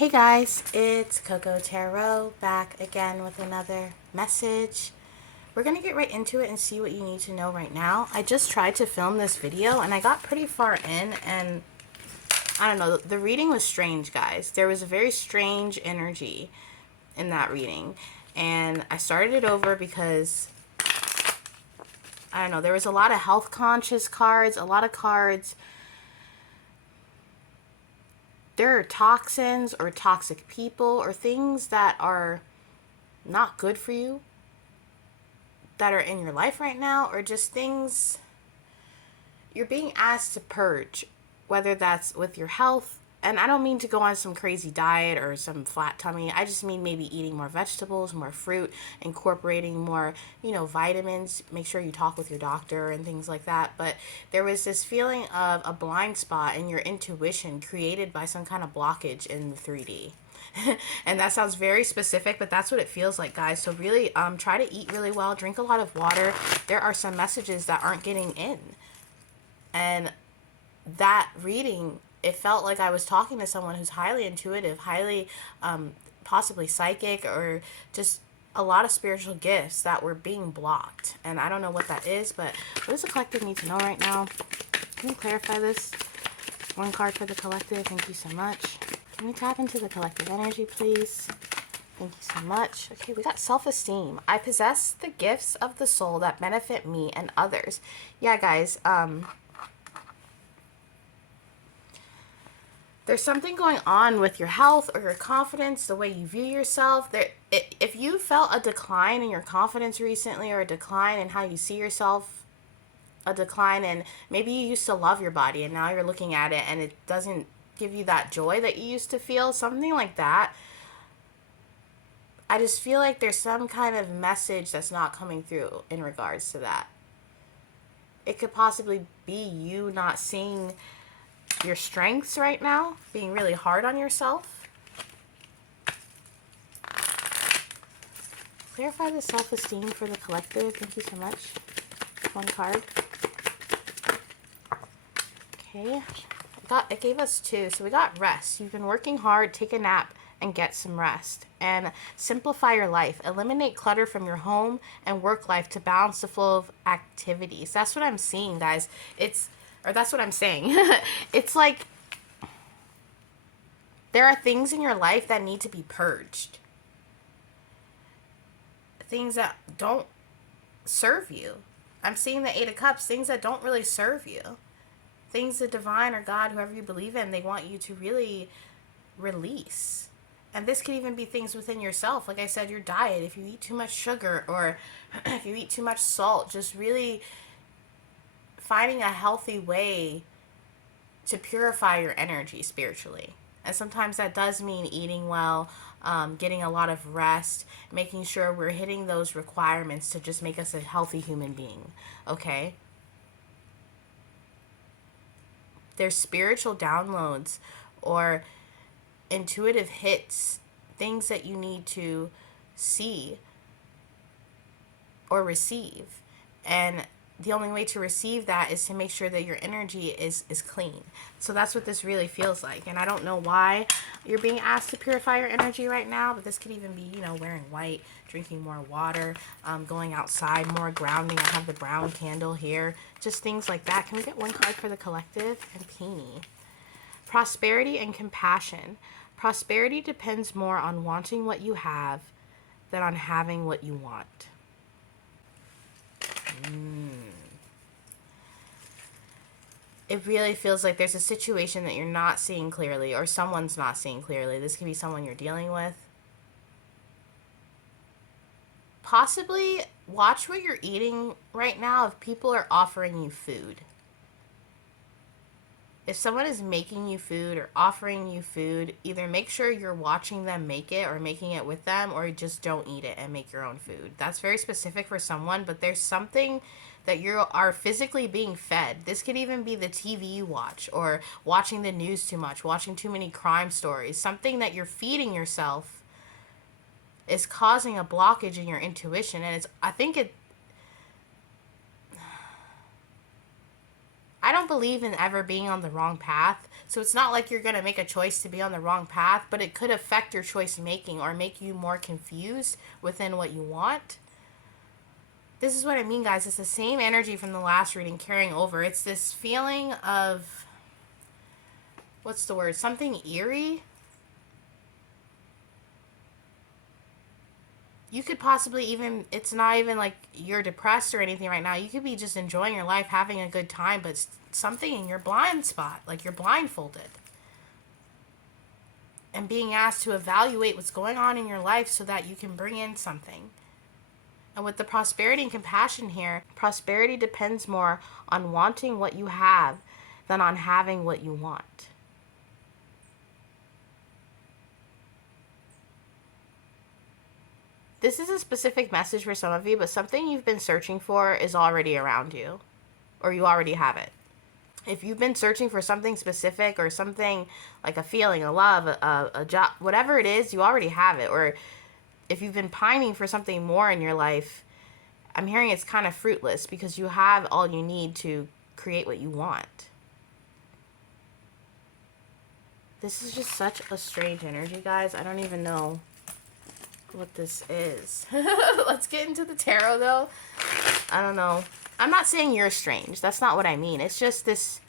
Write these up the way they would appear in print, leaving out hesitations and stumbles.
Hey guys, it's CocoaTarot back again with another message. We're going to get right into it and see what you need to know right now. I just tried to film this video and I got pretty far in and I don't know, the reading was strange, guys. There was a very strange energy in that reading and I started it over because I don't know, there was a lot of health conscious cards, a lot of cards. There are toxins or toxic people or things that are not good for you that are in your life right now, or just things you're being asked to purge, whether that's with your health. And I don't mean to go on some crazy diet or some flat tummy. I just mean maybe eating more vegetables, more fruit, incorporating more, vitamins. Make sure you talk with your doctor and things like that. But there was this feeling of a blind spot in your intuition created by some kind of blockage in the 3D. And that sounds very specific, but that's what it feels like, guys. So really try to eat really well, drink a lot of water. There are some messages that aren't getting in. And that reading, it felt like I was talking to someone who's highly intuitive, highly possibly psychic, or just a lot of spiritual gifts that were being blocked. And I don't know what that is, but what does the collective need to know right now? Can you clarify this? One card for the collective. Thank you so much. Can we tap into the collective energy, please? Thank you so much. Okay, we got self-esteem. I possess the gifts of the soul that benefit me and others. Yeah, guys, there's something going on with your health or your confidence, the way you view yourself. If you felt a decline in your confidence recently, or a decline in how you see yourself, a decline in maybe you used to love your body and now you're looking at it and it doesn't give you that joy that you used to feel, something like that. I just feel like there's some kind of message that's not coming through in regards to that. It could possibly be you not seeing your strengths right now, being really hard on yourself. Clarify the self-esteem for the collective. Thank you so much. One card. Okay. It gave us two. So we got rest. You've been working hard. Take a nap and get some rest. And simplify your life. Eliminate clutter from your home and work life to balance the flow of activities. That's what I'm seeing, guys. That's what I'm saying. It's like there are things in your life that need to be purged. Things that don't serve you. I'm seeing the Eight of Cups. Things that don't really serve you. Things the divine or God, whoever you believe in, they want you to really release. And this could even be things within yourself. Like I said, your diet. If you eat too much sugar or if you eat too much salt, just really finding a healthy way to purify your energy spiritually. And sometimes that does mean eating well, getting a lot of rest, making sure we're hitting those requirements to just make us a healthy human being. Okay? There's spiritual downloads or intuitive hits, things that you need to see or receive. And the only way to receive that is to make sure that your energy is clean. So that's what this really feels like. And I don't know why you're being asked to purify your energy right now, but this could even be, wearing white, drinking more water, going outside, more grounding. I have the brown candle here. Just things like that. Can we get one card for the collective? And Peony. Prosperity and compassion. Prosperity depends more on wanting what you have than on having what you want. It really feels like there's a situation that you're not seeing clearly, or someone's not seeing clearly. This could be someone you're dealing with. Possibly watch what you're eating right now if people are offering you food. If someone is making you food or offering you food, either make sure you're watching them make it or making it with them, or just don't eat it and make your own food. That's very specific for someone, but there's something that you are physically being fed. This could even be the TV you watch, or watching the news too much, watching too many crime stories. Something that you're feeding yourself is causing a blockage in your intuition. And I I don't believe in ever being on the wrong path. So it's not like you're going to make a choice to be on the wrong path, but it could affect your choice making or make you more confused within what you want. This is what I mean, guys. It's the same energy from the last reading carrying over. It's this feeling of, what's the word? Something eerie. You could possibly even, it's not even like you're depressed or anything right now. You could be just enjoying your life, having a good time, but something in your blind spot, like you're blindfolded. And being asked to evaluate what's going on in your life so that you can bring in something. And with the prosperity and compassion here, prosperity depends more on wanting what you have than on having what you want. This is a specific message for some of you, but something you've been searching for is already around you, or you already have it. If you've been searching for something specific or something like a feeling, a love, a job, whatever it is, you already have it. Or if you've been pining for something more in your life, I'm hearing it's kind of fruitless because you have all you need to create what you want. This is just such a strange energy, guys. I don't even know what this is. Let's get into the tarot, though. I don't know. I'm not saying you're strange. That's not what I mean. It's just this,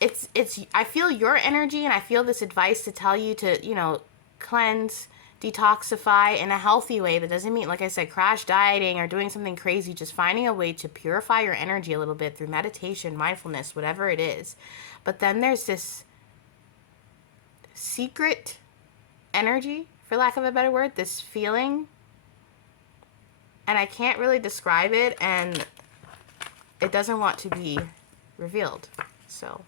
it's I feel your energy, and I feel this advice to tell you to, you know, cleanse, detoxify in a healthy way. That doesn't mean, like I said, crash dieting or doing something crazy. Just finding a way to purify your energy a little bit through meditation, mindfulness, whatever it is. But then there's this secret energy, for lack of a better word, this feeling, and I can't really describe it, and it doesn't want to be revealed. So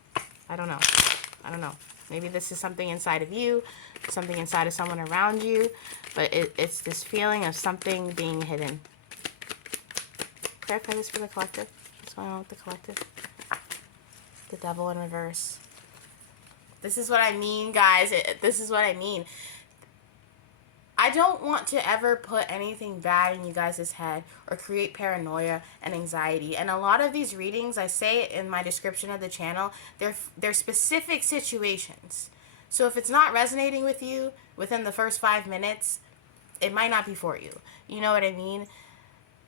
I don't know. Maybe this is something inside of you, something inside of someone around you, but it's this feeling of something being hidden. Clarify this for the collective. What's going on with the collective? The devil in reverse. This is what I mean, guys. This is what I mean. I don't want to ever put anything bad in you guys' head or create paranoia and anxiety. And a lot of these readings, I say it in my description of the channel, they're specific situations. So if it's not resonating with you within the first 5 minutes, it might not be for you. You know what I mean?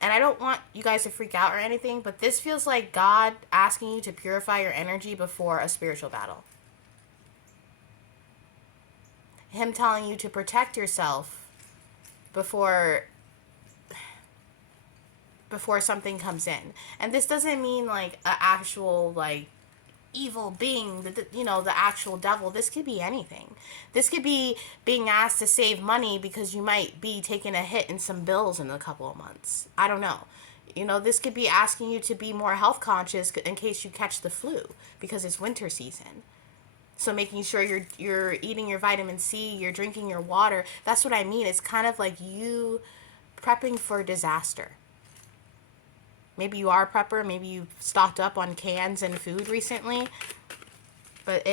And I don't want you guys to freak out or anything, but this feels like God asking you to purify your energy before a spiritual battle. Him telling you to protect yourself before something comes in. And this doesn't mean like an actual like evil being, the actual devil. This could be anything. This could be being asked to save money because you might be taking a hit in some bills in a couple of months. I don't know. This could be asking you to be more health conscious in case you catch the flu because it's winter season. So making sure you're eating your vitamin C, you're drinking your water. That's what I mean. It's kind of like you prepping for disaster. Maybe you are a prepper. Maybe you stocked up on cans and food recently. But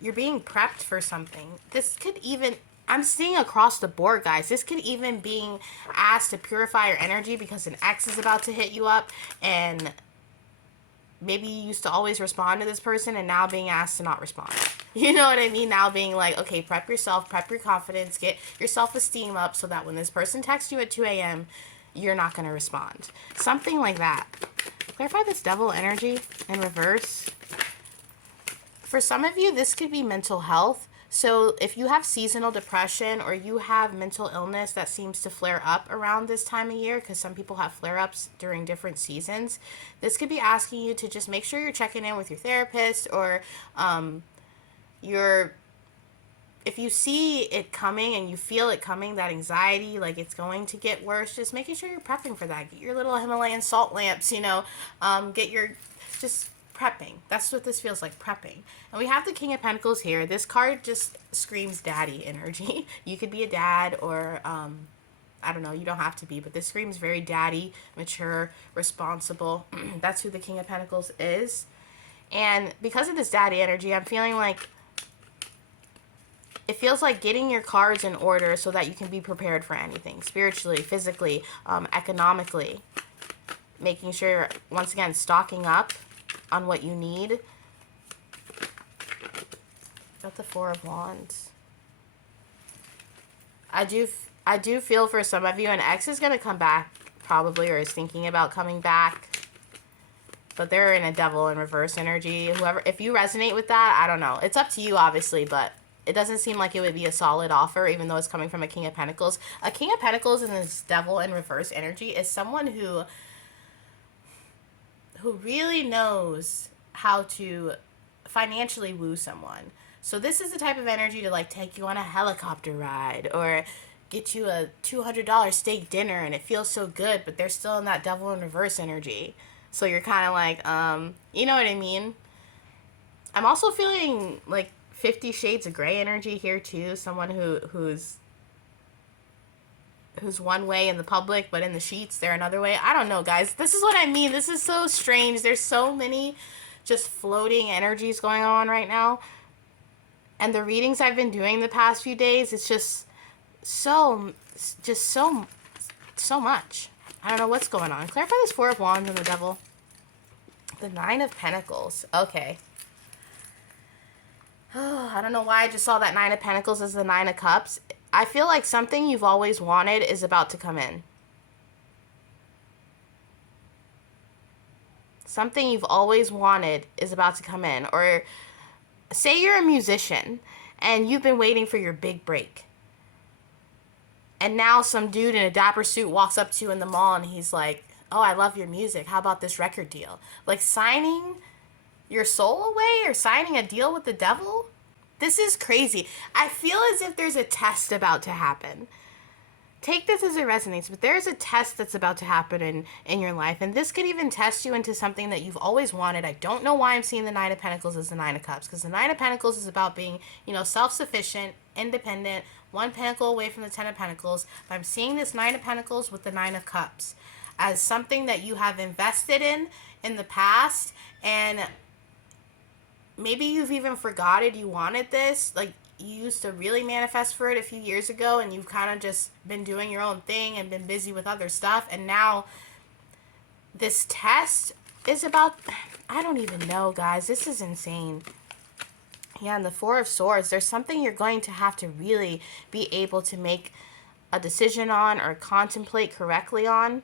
you're being prepped for something. This could even, I'm seeing across the board, guys. This could even being asked to purify your energy because an ex is about to hit you up, and maybe you used to always respond to this person and now being asked to not respond. You know what I mean? Now being like, okay, prep yourself, prep your confidence, get your self-esteem up so that when this person texts you at 2 a.m., you're not going to respond. Something like that. Clarify this devil energy in reverse. For some of you, this could be mental health. So if you have seasonal depression or you have mental illness that seems to flare up around this time of year, because some people have flare-ups during different seasons, this could be asking you to just make sure you're checking in with your therapist, or if you see it coming and you feel it coming, that anxiety, like it's going to get worse, just making sure you're prepping for that. Get your little Himalayan salt lamps, just prepping. That's what this feels like, prepping. And we have the King of Pentacles here. This card just screams daddy energy. You could be a dad, or I don't know, you don't have to be, but this screams very daddy, mature, responsible. That's who the King of Pentacles is. And because of this daddy energy, I'm feeling like it feels like getting your cards in order so that you can be prepared for anything, spiritually, physically, economically. making sure you're, once again, stocking up on what you need. Got the Four of Wands. I do feel for some of you an ex is going to come back probably, or is thinking about coming back. But they're in a Devil in reverse energy. Whoever, if you resonate with that, I don't know. It's up to you, obviously, but it doesn't seem like it would be a solid offer, even though it's coming from a King of Pentacles. A King of Pentacles in this Devil in reverse energy is someone who really knows how to financially woo someone. So this is the type of energy to like take you on a helicopter ride or get you a $200 steak dinner and it feels so good, but they're still in that Devil in reverse energy. So you're kind of like, you know what I mean? I'm also feeling like 50 Shades of Grey energy here too. Someone who's one way in the public, but in the sheets they're another way. I don't know, guys. This is what I mean. This is so strange. There's so many just floating energies going on right now. And the readings I've been doing the past few days, it's just so much. I don't know what's going on. Clarify this Four of Wands and the Devil. The Nine of Pentacles. Okay. Oh, I don't know why I just saw that Nine of Pentacles as the Nine of Cups. I feel like something you've always wanted is about to come in. Something you've always wanted is about to come in. Or say you're a musician and you've been waiting for your big break. And now some dude in a dapper suit walks up to you in the mall and he's like, oh, I love your music. How about this record deal? Like signing your soul away or signing a deal with the devil? This is crazy. I feel as if there's a test about to happen. Take this as it resonates, but there's a test that's about to happen in your life. And this could even test you into something that you've always wanted. I don't know why I'm seeing the Nine of Pentacles as the Nine of Cups. Because the Nine of Pentacles is about being, self-sufficient, independent, one pentacle away from the Ten of Pentacles. But I'm seeing this Nine of Pentacles with the Nine of Cups as something that you have invested in the past. And maybe you've even forgotten you wanted this. Like, you used to really manifest for it a few years ago and you've kind of just been doing your own thing and been busy with other stuff. And now this test is about, I don't even know, guys. This is insane. Yeah, and the Four of Swords, there's something you're going to have to really be able to make a decision on or contemplate correctly on.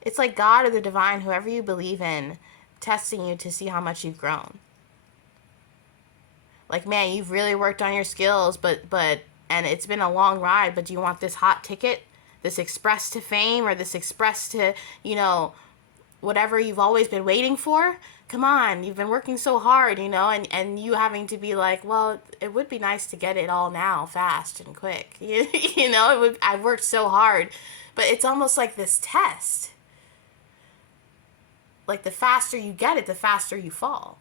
It's like God or the divine, whoever you believe in, testing you to see how much you've grown. Like, man, you've really worked on your skills, and it's been a long ride, but do you want this hot ticket, this express to fame, or this express to, whatever you've always been waiting for? Come on, you've been working so hard, and you having to be like, well, it would be nice to get it all now, fast and quick. I've worked so hard, but it's almost like this test. Like, the faster you get it, the faster you fall.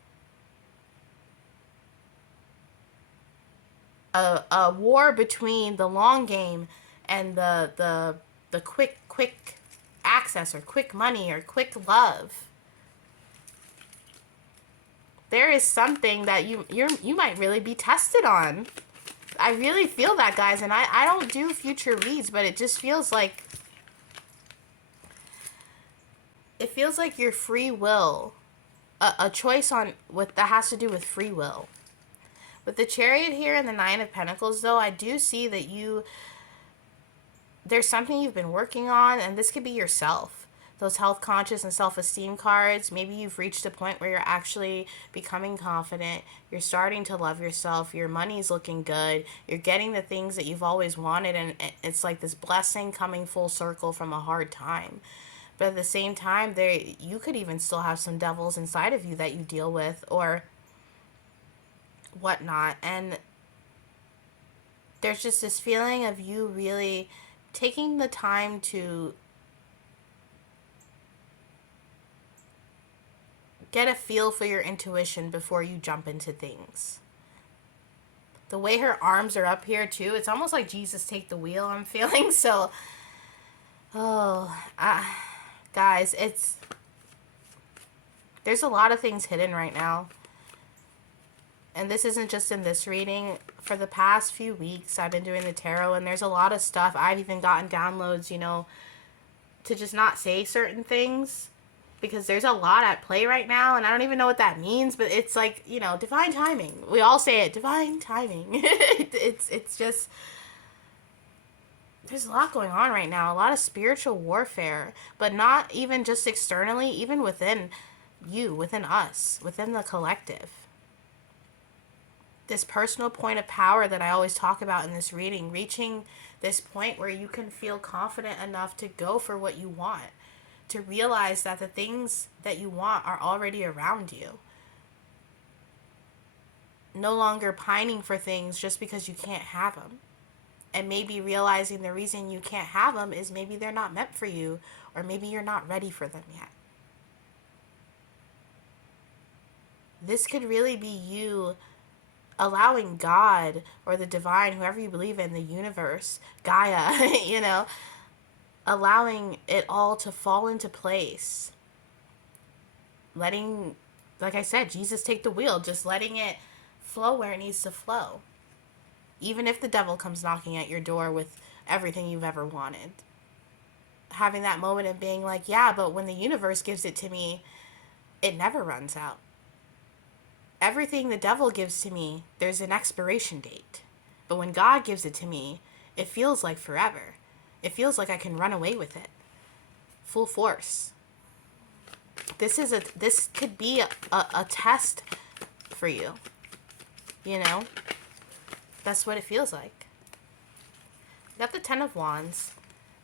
A war between the long game and the quick access or quick money or quick love. There is something that you might really be tested on. I really feel that, guys, and I don't do future reads, but it just feels like your free will, a choice on what that has to do with free will. With the Chariot here and the Nine of Pentacles, though, I do see that there's something you've been working on, and this could be yourself. Those health conscious and self-esteem cards, maybe you've reached a point where you're actually becoming confident, you're starting to love yourself, your money's looking good, you're getting the things that you've always wanted, and it's like this blessing coming full circle from a hard time. But at the same time, you could even still have some devils inside of you that you deal with or whatnot. And there's just this feeling of you really taking the time to get a feel for your intuition before you jump into things. The way her arms are up here, too, it's almost like Jesus take the wheel, I'm feeling. So, guys, there's a lot of things hidden right now. and this isn't just in this reading, for the past few weeks I've been doing the tarot, and there's a lot of stuff. I've even gotten downloads, to just not say certain things because there's a lot at play right now, and I don't even know what that means, but it's like, divine timing. We all say it, divine timing. It's just, there's a lot going on right now, a lot of spiritual warfare, but not even just externally, even within you, within us, within the collective. This personal point of power that I always talk about in this reading, reaching this point where you can feel confident enough to go for what you want, to realize that the things that you want are already around you. No longer pining for things just because you can't have them. And maybe realizing the reason you can't have them is maybe they're not meant for you, or maybe you're not ready for them yet. This could really be you allowing God or the divine, whoever you believe in, the universe, Gaia, allowing it all to fall into place. Letting, like I said, Jesus take the wheel, just letting it flow where it needs to flow. Even if the devil comes knocking at your door with everything you've ever wanted. Having that moment of being like, yeah, but when the universe gives it to me, it never runs out. Everything the devil gives to me, there's an expiration date. But when God gives it to me, it feels like forever. It feels like I can run away with it. Full force. This could be a test for you. That's what it feels like. Got the Ten of Wands.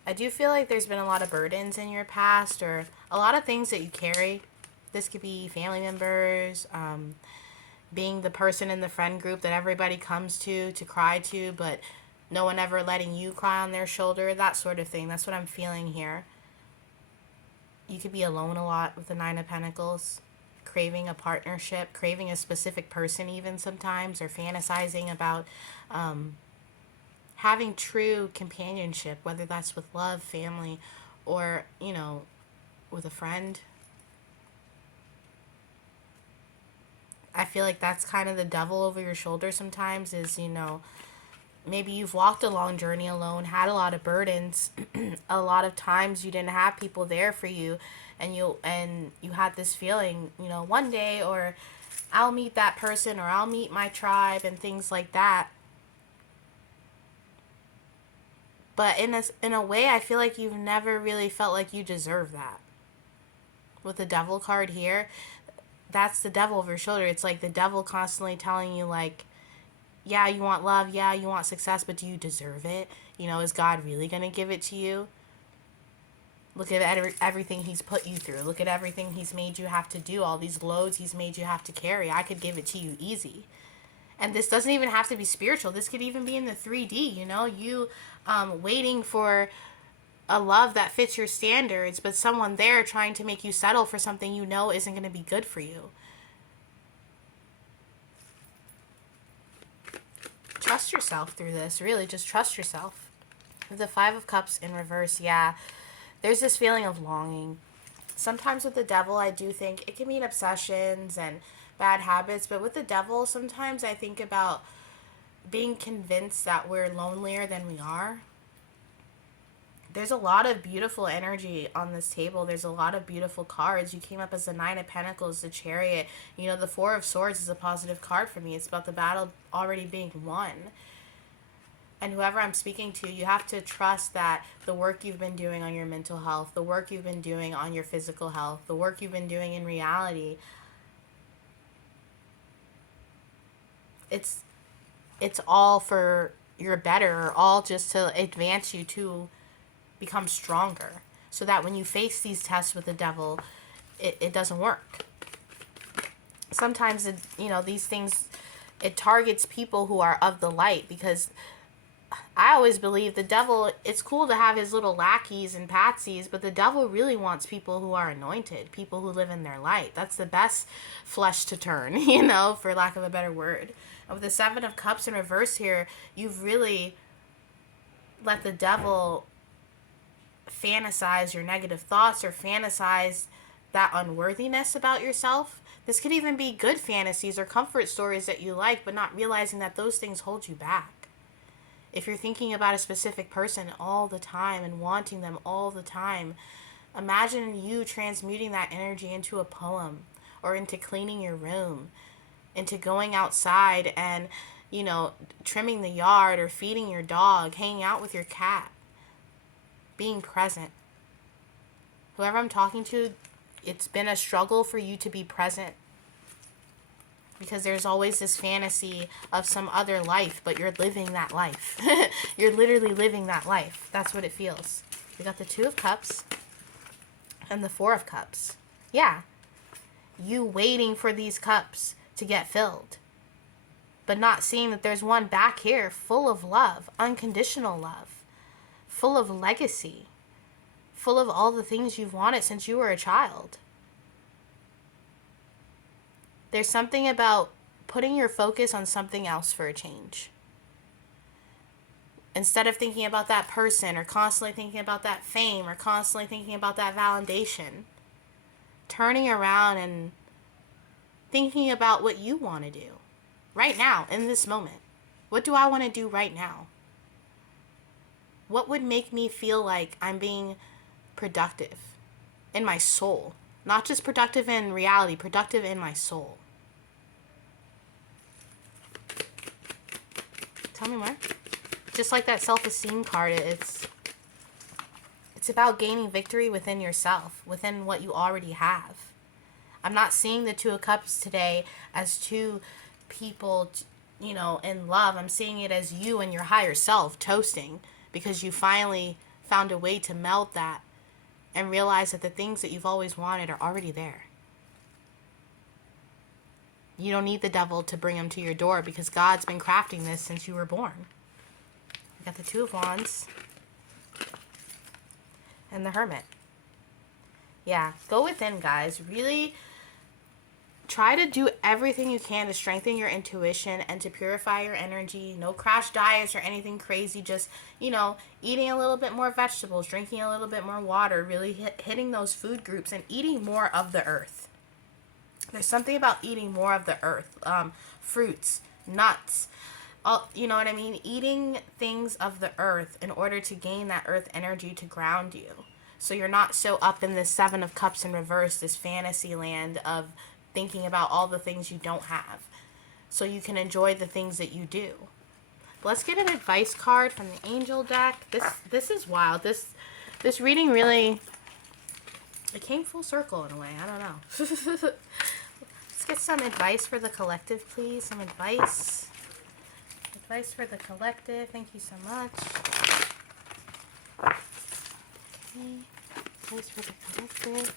I do feel like there's been a lot of burdens in your past, or a lot of things that you carry. This could be family members, being the person in the friend group that everybody comes to cry to, but no one ever letting you cry on their shoulder, that sort of thing. That's what I'm feeling here. You could be alone a lot with the Nine of Pentacles, craving a partnership, craving a specific person even sometimes, or fantasizing about having true companionship, whether that's with love, family, or, with a friend. I feel like that's kind of the devil over your shoulder sometimes is, maybe you've walked a long journey alone, had a lot of burdens. A lot of times you didn't have people there for you, and you had this feeling, one day, or I'll meet that person, or I'll meet my tribe, and things like that. But in a way, I feel like you've never really felt like you deserve that. With the Devil card here, that's the devil over your shoulder. It's like the devil constantly telling you, like, yeah, you want love, yeah, you want success, but do you deserve it? Is God really going to give it to you? Look at everything he's put you through. Look at everything he's made you have to do, all these loads he's made you have to carry. I could give it to you easy. And this doesn't even have to be spiritual. This could even be in the 3D, you waiting for a love that fits your standards, but someone there trying to make you settle for something isn't going to be good for you. Trust yourself through this. Really, just trust yourself. With the Five of Cups in reverse, yeah, there's this feeling of longing. Sometimes with the devil, I do think it can mean obsessions and bad habits, but with the devil, sometimes I think about being convinced that we're lonelier than we are. There's a lot of beautiful energy on this table. There's a lot of beautiful cards. You came up as the Nine of Pentacles, the Chariot. The Four of Swords is a positive card for me. It's about the battle already being won. And whoever I'm speaking to, you have to trust that the work you've been doing on your mental health, the work you've been doing on your physical health, the work you've been doing in reality, it's all for your better, or all just to advance you to become stronger, so that when you face these tests with the devil, it doesn't work. Sometimes these things, it targets people who are of the light, because I always believe the devil, it's cool to have his little lackeys and patsies, but the devil really wants people who are anointed, people who live in their light. That's the best flesh to turn, for lack of a better word. And with the Seven of Cups in reverse here, you've really let the devil fantasize your negative thoughts, or fantasize that unworthiness about yourself. This could even be good fantasies or comfort stories that you like, but not realizing that those things hold you back. If you're thinking about a specific person all the time and wanting them all the time, imagine you transmuting that energy into a poem, or into cleaning your room, into going outside and, trimming the yard, or feeding your dog, hanging out with your cat, being present. Whoever I'm talking to, it's been a struggle for you to be present, because there's always this fantasy of some other life, but you're living that life. You're literally living that life. That's what it feels. We got the Two of Cups and the Four of Cups. Yeah. You waiting for these cups to get filled, but not seeing that there's one back here full of love, unconditional love, full of legacy, full of all the things you've wanted since you were a child. There's something about putting your focus on something else for a change. Instead of thinking about that person, or constantly thinking about that fame, or constantly thinking about that validation, turning around and thinking about what you want to do right now, in this moment. What do I want to do right now? What would make me feel like I'm being productive in my soul? Not just productive in reality, productive in my soul. Tell me more. Just like that self-esteem card, it's about gaining victory within yourself, within what you already have. I'm not seeing the Two of Cups today as two people, in love. I'm seeing it as you and your higher self toasting, because you finally found a way to meld that and realize that the things that you've always wanted are already there. You don't need the devil to bring them to your door, because God's been crafting this since you were born. I got the Two of Wands and the Hermit. Yeah, go within, guys. Really try to do everything you can to strengthen your intuition and to purify your energy. No crash diets or anything crazy. Just, eating a little bit more vegetables, drinking a little bit more water, really hitting those food groups, and eating more of the earth. There's something about eating more of the earth. Fruits, nuts, you know what I mean? Eating things of the earth in order to gain that earth energy to ground you. So you're not so up in this Seven of Cups in reverse, this fantasy land of thinking about all the things you don't have. So you can enjoy the things that you do. Let's get an advice card from the angel deck. This is wild. This reading really, it came full circle in a way. I don't know. Let's get some advice for the collective, please. Some advice. Advice for the collective. Thank you so much. Okay. Advice for the collective.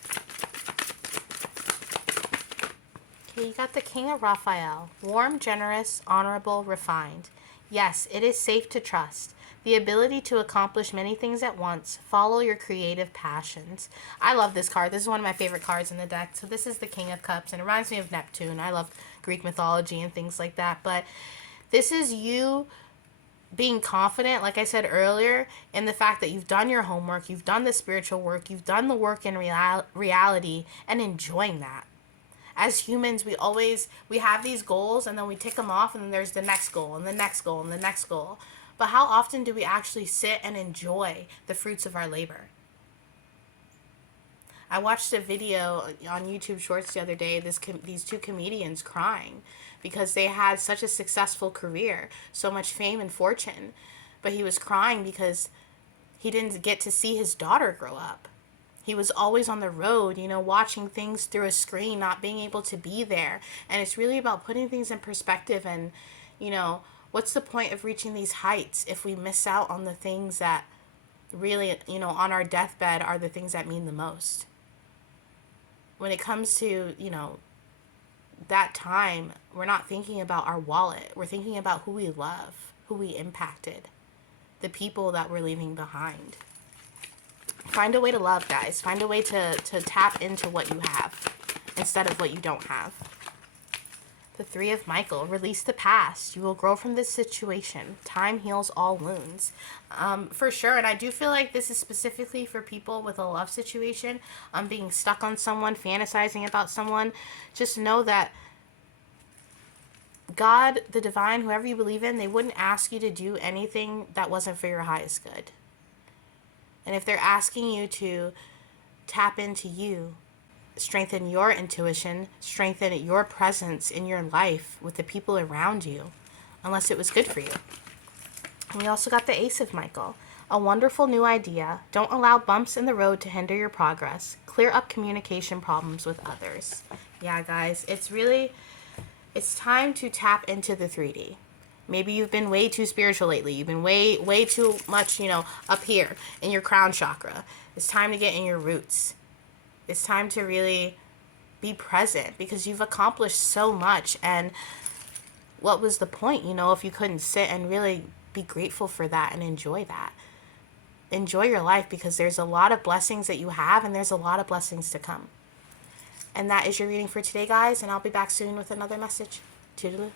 Okay, you got the King of Raphael. Warm, generous, honorable, refined. Yes, it is safe to trust. The ability to accomplish many things at once. Follow your creative passions. I love this card. This is one of my favorite cards in the deck. So this is the King of Cups, and it reminds me of Neptune. I love Greek mythology and things like that. But this is you being confident, like I said earlier, in the fact that you've done your homework, you've done the spiritual work, you've done the work in reality, and enjoying that. As humans, we have these goals, and then we tick them off, and then there's the next goal, and the next goal, and the next goal. But how often do we actually sit and enjoy the fruits of our labor? I watched a video on YouTube Shorts the other day, these two comedians crying because they had such a successful career, so much fame and fortune, but he was crying because he didn't get to see his daughter grow up. He was always on the road, watching things through a screen, not being able to be there. And it's really about putting things in perspective and, what's the point of reaching these heights if we miss out on the things that really, on our deathbed are the things that mean the most? When it comes to, that time, we're not thinking about our wallet. We're thinking about who we love, who we impacted, the people that we're leaving behind. Find a way to love, guys. Find a way to tap into what you have instead of what you don't have. The Three of Michael, release the past. You will grow from this situation. Time heals all wounds. For sure. And I do feel like this is specifically for people with a love situation, being stuck on someone, fantasizing about someone. Just know that God, the divine, whoever you believe in, they wouldn't ask you to do anything that wasn't for your highest good. And if they're asking you to tap into you, strengthen your intuition, strengthen your presence in your life with the people around you, unless it was good for you. And we also got the Ace of Michael. A wonderful new idea. Don't allow bumps in the road to hinder your progress. Clear up communication problems with others. Yeah, guys, it's time to tap into the 3D. Maybe you've been way too spiritual lately. You've been way too much, up here in your crown chakra. It's time to get in your roots. It's time to really be present because you've accomplished so much. And what was the point, if you couldn't sit and really be grateful for that and enjoy that? Enjoy your life because there's a lot of blessings that you have and there's a lot of blessings to come. And that is your reading for today, guys. And I'll be back soon with another message. Toodaloo.